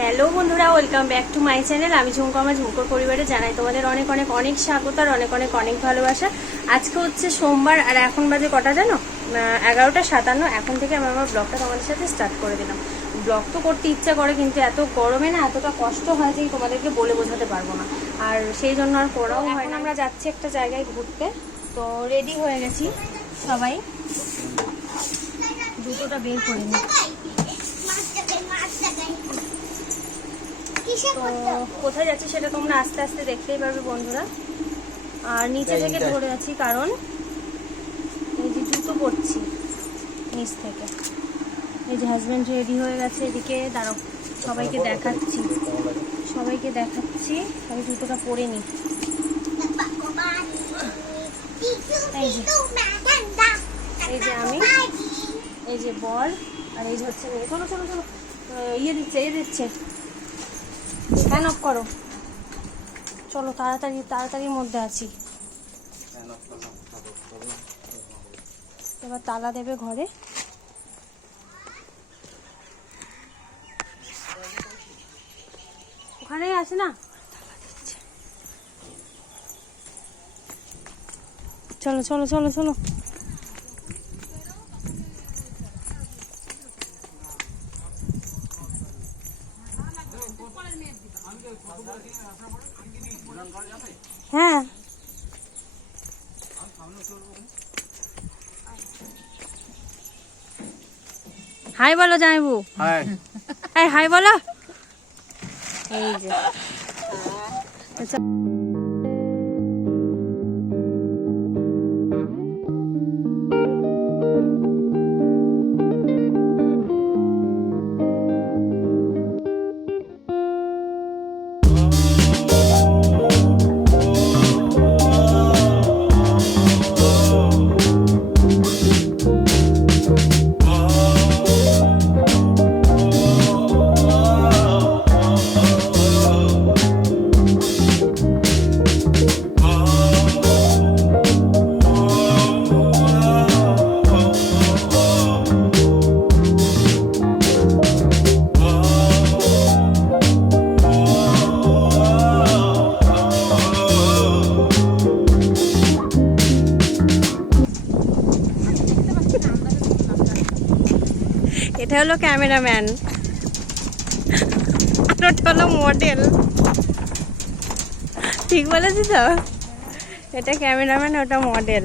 Hello বন্ধুরা welcome back to my channel আমি ঝুমকো আমার ঝুমকোর পরিবারে জানাই তোমাদের অনেক অনেক অনেক স্বাগত আর অনেক অনেক অনেক ভালোবাসা। আজকে হচ্ছে সোমবার আর এখন বাজে কটা জানো? এগারোটা সাতান্ন। এখন থেকে আমি আমার ব্লগটা তোমাদের সাথে স্টার্ট করে দিলাম। ব্লগ তো করতে ইচ্ছা করে কিন্তু এত গরমে না এতটা কষ্ট হয় যে তোমাদেরকে বলে বোঝাতে পারব না। আর সেই জন্য আর করাও হয় না। আমরা যাচ্ছি একটা জায়গায় ঘুরতে। তো রেডি হয়ে গেছি সবাই। দুটোটা বের করে নিই কোথায় যাচ্ছি সেটা তোমরা আস্তে আস্তে দেখতেই পারবে বন্ধুরা। আর নিচে থেকে ধরে আছি কারণ এই যে জুতো পরছি নিচ থেকে। এই যে হাজব্যান্ড রেডি হয়ে গেছে এদিকে দাঁড়াও সবাইকে দেখাচ্ছি। সবাইকে দেখাচ্ছি আমি জুতোটা পরে নিই এই যে। এই যে আমি এই যে বল আর এই যে হচ্ছে মেয়ে। চলো চলো চলো। ইয়ে দিচ্ছে ইয়ে দিচ্ছে। ফ্যান অফ করো। চলো তাড়াতাড়ি তাড়াতাড়ির মধ্যে আছি। এবার তালা দেবে ঘরে। ওখানেই আছে না? চলো চলো চলো চলো। হ্যাঁ। হাই বলো জামাইবু। হাই। হাই বলো। এই যে। হলো ক্যামেরাম্যান। আর হলো মডেল। ঠিক বলেছি তো? এটা ক্যামেরাম্যান ওটা মডেল।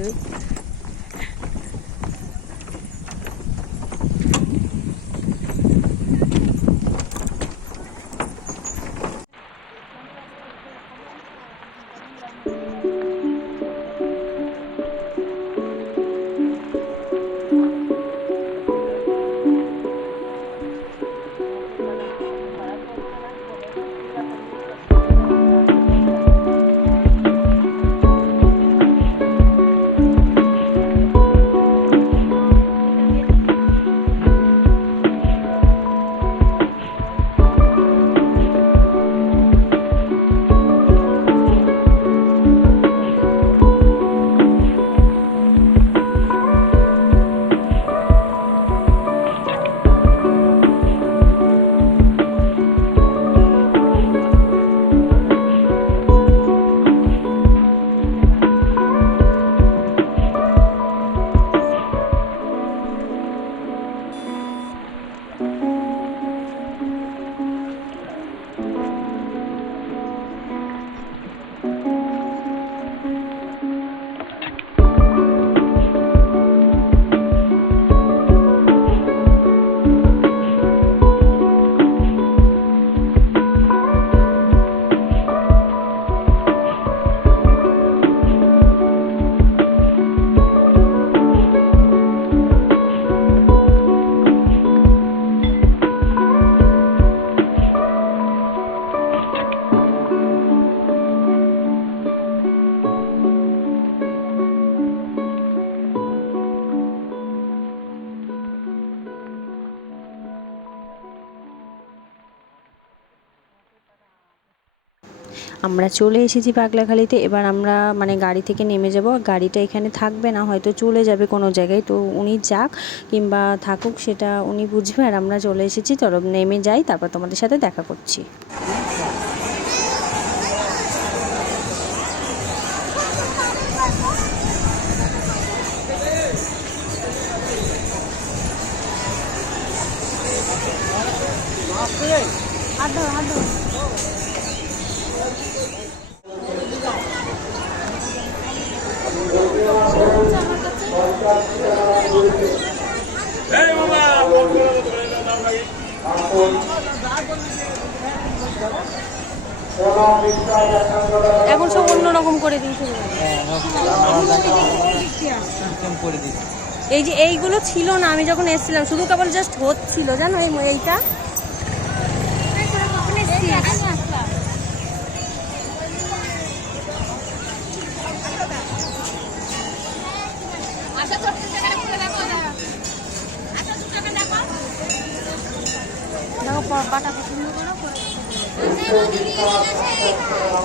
আমরা চলে এসেছি পাগলাখালিতে, এবার আমরা মানে গাড়ি থেকে নেমে যাব। গাড়িটা এখানে থাকবে না, হয়তো চলে যাবে কোনো জায়গায়। তো উনি যাক, কিংবা থাকুক, সেটা উনি বুঝবে। আর আমরা চলে এসেছি তো নেমে যাই, তারপর তোমাদের সাথে দেখা করছি। এখন সব অন্যরকম করে দিয়েছে করে দিয়েছিল এই যে এইগুলো ছিল না আমি যখন এসেছিলাম শুধু কেবল জাস্ট হচ্ছিল জানো এই এইটা?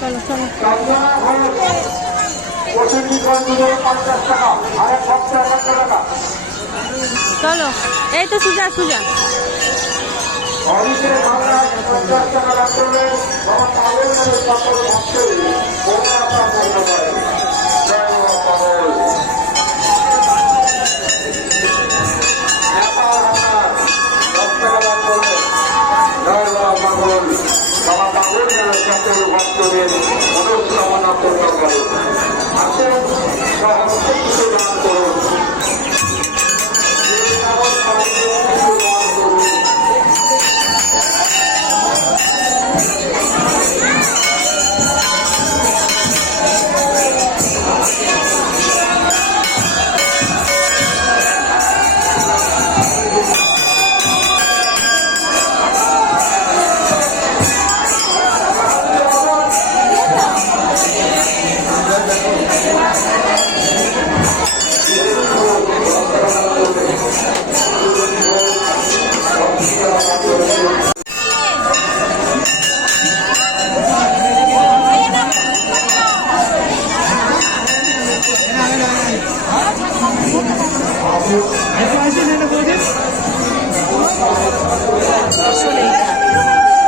চলো চলো চলো এই তো সুজা সুজা। বাবা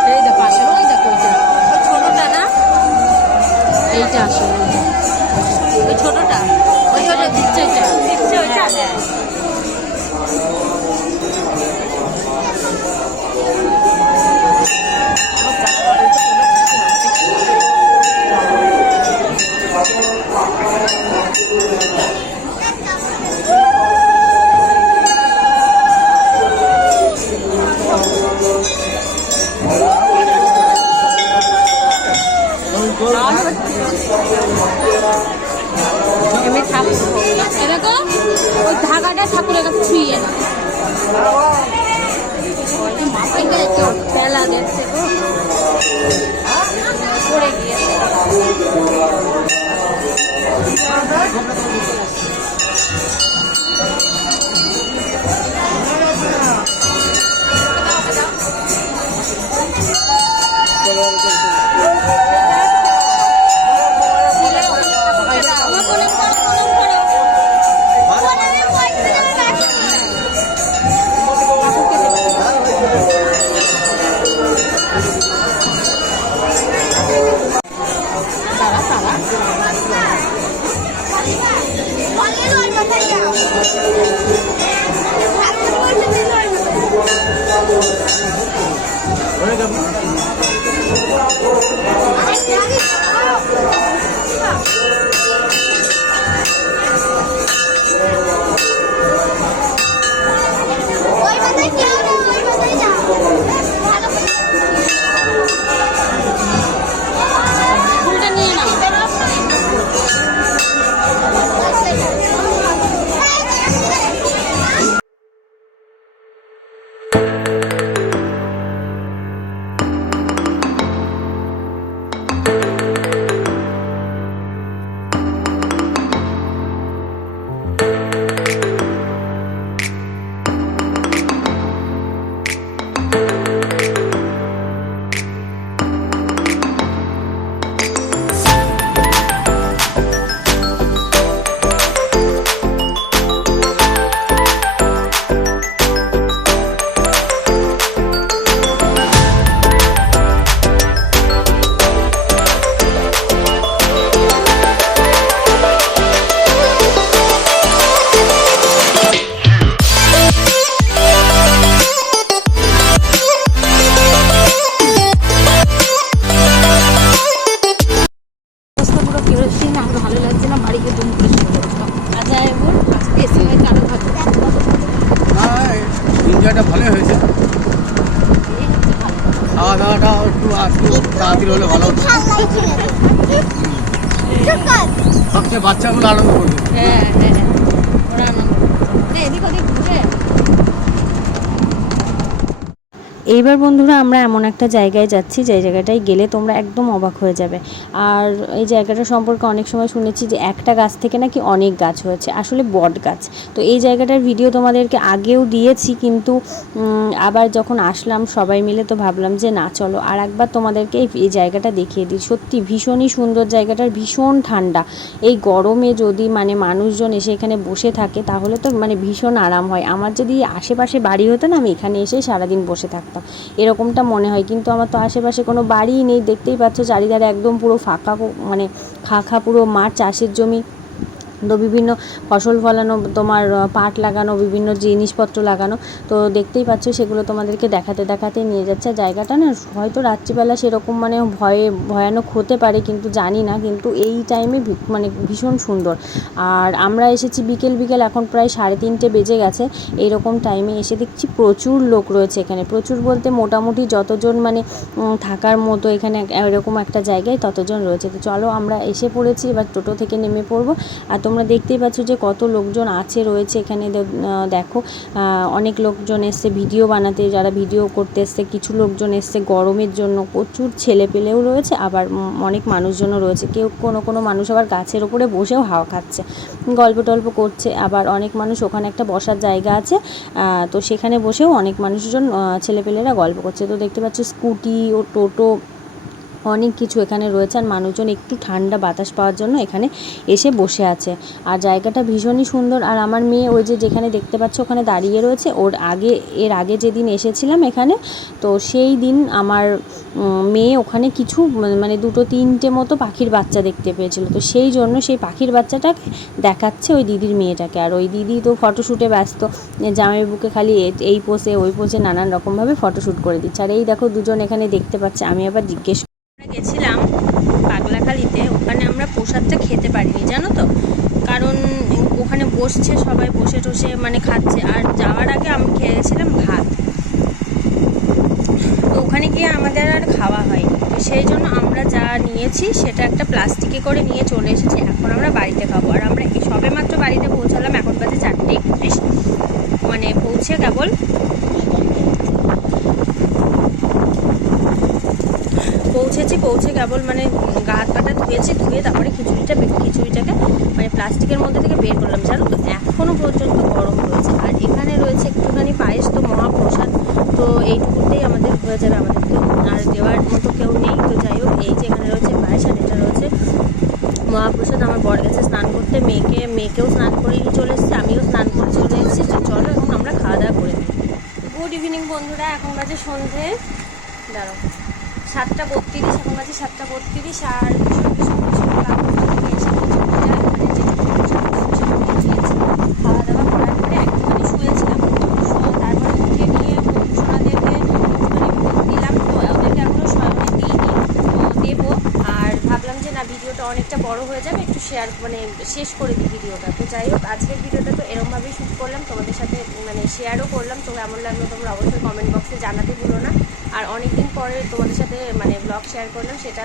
এই দেখো আসলে ওই দেখো ওইটা ছোটটা না? এইটা আসলে। ছোটটা? ওই ছোট দিচ্ছে ওইটা? দিচ্ছে ওইটা হ্যাঁ। ঠাকুরের কাছে ছুঁয়ে না খেলা দেখছে পড়ে গিয়েছে। ওই হলে ভালো হতো। সবচেয়ে বাচ্চাগুলো আনন্দ করবে। হ্যাঁ হ্যাঁ ওরা আনন্দ এদিক ওদিক ঘুরে। এইবার বন্ধুরা আমরা এমন একটা জায়গায় যাচ্ছি, যে জায়গাটায় গেলে তোমরা একদম অবাক হয়ে যাবে। আর এই জায়গাটা সম্পর্কে অনেক সময় শুনেছি যে একটা গাছ থেকে নাকি অনেক গাছ হয়েছে, আসলে বট গাছ। তো এই জায়গাটার ভিডিও তোমাদেরকে আগেও দিয়েছি, কিন্তু আবার যখন আসলাম সবাই মিলে তো ভাবলাম যে না, চলো আর একবার তোমাদেরকে এই- জায়গাটা দেখিয়ে দিই। সত্যি ভীষণই সুন্দর জায়গাটার, ভীষণ ঠান্ডা। এই গরমে যদি মানে মানুষজন এসে এখানে বসে থাকে, তাহলে তো মানে ভীষণ আরাম হয়। আমার যদি আশেপাশে বাড়ি হতো না, আমি এখানে এসে সারাদিন বসে থাকতাম। এরকমটা মনে হয়। কিন্তু আমার তো আশেপাশে কোনো বাড়িই নেই। দেখতেই পাচ্ছ চারিধারে একদম পুরো ফাঁকা মানে খাঁখা পুরো মাঠ, চাষের জমি। তো বিভিন্ন ফসল ফলানো, তোমার পাট লাগানো, বিভিন্ন জিনিসপত্র লাগানো, তো দেখতেই পাচ্ছ সেগুলো তোমাদেরকে দেখাতে দেখাতে নিয়ে যাচ্ছে। জায়গাটা না, হয়তো রাত্রিবেলা সেরকম মানে ভয়ে, ভয়ানক হতে পারে, কিন্তু জানি না, কিন্তু এই টাইমে মানে ভীষণ সুন্দর। আর আমরা এসেছি বিকেল বিকেল এখন প্রায় সাড়ে তিনটে বেজে গেছে। এইরকম টাইমে এসে দেখছি প্রচুর লোক রয়েছে এখানে। প্রচুর বলতে মোটামুটি যতজন মানে থাকার মতো এখানে এরকম একটা জায়গায় ততজন রয়েছে। তো চলো আমরা এসে পড়েছি, এবার টোটো থেকে নেমে পড়ব। আর তোমরা দেখতেই পাচ্ছ যে কত লোকজন আছে, রয়েছে এখানে। দেখো অনেক লোকজন এসছে, ভিডিও বানাতে, যারা ভিডিও করতে এসছে, কিছু লোকজন এসছে গরমের জন্য, প্রচুর ছেলে পেলেও রয়েছে, আবার অনেক মানুষজনও রয়েছে। কেউ কোনো কোনো মানুষ আবার গাছের ওপরে বসেও হাওয়া খাচ্ছে, গল্প টল্প করছে, আবার অনেক মানুষ ওখানে একটা বসার জায়গা আছে তো সেখানে বসেও অনেক মানুষজন ছেলেপেলেরা গল্প করছে। তো দেখতে পাচ্ছ, স্কুটি ও টোটো অনেক কিছু এখানে রয়েছে আর মানুষজন একটু ঠান্ডা বাতাস পাওয়ার জন্য এখানে এসে বসে আছে। আর জায়গাটা ভীষণই সুন্দর। আর আমার মেয়ে ওই যে যেখানে দেখতে পাচ্ছ ওখানে দাঁড়িয়ে রয়েছে। ওর আগে, এর আগে যেদিন এসেছিলাম এখানে, তো সেই দিন আমার মেয়ে ওখানে কিছু, মানে- দুটো তিনটে মতো পাখির বাচ্চা দেখতে পেয়েছিল। তো সেই জন্য সেই পাখির বাচ্চাটাকে দেখাচ্ছে ওই দিদির মেয়েটাকে। আর ওই দিদি তো ফটোশ্যুটে ব্যস্ত। জামাই বুকে খালি এই পোসে ওই পোসে নানান রকমভাবে ফটোশ্যুট করে দিচ্ছে। আর এই দেখো দুজন এখানে দেখতে পাচ্ছে। আমি আবার জিজ্ঞেস গেছিলাম পাগলাখালিতে, ওখানে আমরা প্রসাদটা খেতে পারিনি, জানো তো? কারণ ওখানে বসছে, সবাই বসে টসে মানে খাচ্ছে। আর যাওয়ার আগে আমি খেয়েছিলাম ভাত। তো ওখানে গিয়ে আমাদের আর খাওয়া হয়নি। তো সেই জন্য আমরা যা নিয়েছি, সেটা একটা প্লাস্টিকে করে নিয়ে চলে এসেছি। এখন আমরা বাড়িতে খাব। আর আমরা সবে মাত্র বাড়িতে পৌঁছালাম, এখন বাজে চারটে একত্রিশ। মানে পৌঁছে কেবল পৌঁছেছি, পৌঁছে কেবল মানে গা হাত পাটা ধুয়েছি, ধুয়ে তারপরে খিচুড়িটা খিচুড়িটাকে মানে প্লাস্টিকের মধ্যে থেকে বের করলাম। জানো তো এখনও পর্যন্ত গরম রয়েছে। আর এখানে রয়েছে একটুখানি পায়েস তো মহাপ্রসাদ। তো এইটুকুতেই আমাদের হয়ে যাবে আমাদেরকে আর দেওয়ার মতো কেউ নেই। তো যাই হোক, এই যে এখানে রয়েছে পায়েস আর এটা রয়েছে মহাপ্রসাদ। আমার বর গেছে স্নান করতে। মেয়েকে মেয়েকেও স্নান করিয়ে চলে এসেছে। আমিও স্নান করে চলে এসেছি। তো চলো এখন আমরা খাওয়া দাওয়া করে নিই। গুড ইভিনিং বন্ধুরা, এখন বাজে সন্ধে। দাঁড়াও। সাতটা বত্রিশ, এখন বাজে সাতটা বত্রিশ, আর খাওয়া দাওয়া নিয়ে মানে দিলাম। তো দেবো। আর ভাবলাম যে না, ভিডিওটা অনেকটা বড় হয়ে একটু শেয়ার মানে শেষ করে দিই ভিডিওটা। তো যাই হোক, আজকের ভিডিওটা তো এরমভাবেই শ্যুট করলাম। তোমাদের সাথে মানে শেয়ারও করলাম। তো কেমন লাগল তোমরা অবশ্যই কমেন্ট বক্সে জানাতে ভুলো না। আর অনেকদিন পরে তোমাদের সাথে মানে ব্লগ শেয়ার করলাম, সেটা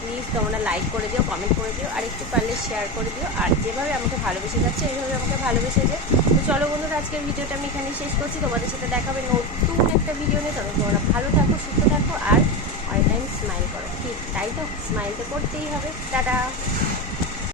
প্লিজ তোমরা লাইক করে দিও কমেন্ট করে দিও, আর একটু পারলে শেয়ার করে দিও। আর যেভাবে আমাকে ভালোবেসে যাচ্ছে, এইভাবে আমাকে ভালোবেসে যে তো চলো বন্ধুরা, আজকের ভিডিওটা আমি এখানে শেষ করছি। তোমাদের সাথে দেখাবে নতুন একটা ভিডিও নিয়ে। তখন তোমরা ভালো থাকো, সুস্থ থাকো, আর অল টাইম স্মাইল করো। ঠিক, তাই তো? স্মাইল তো করতেই হবে। টাটা!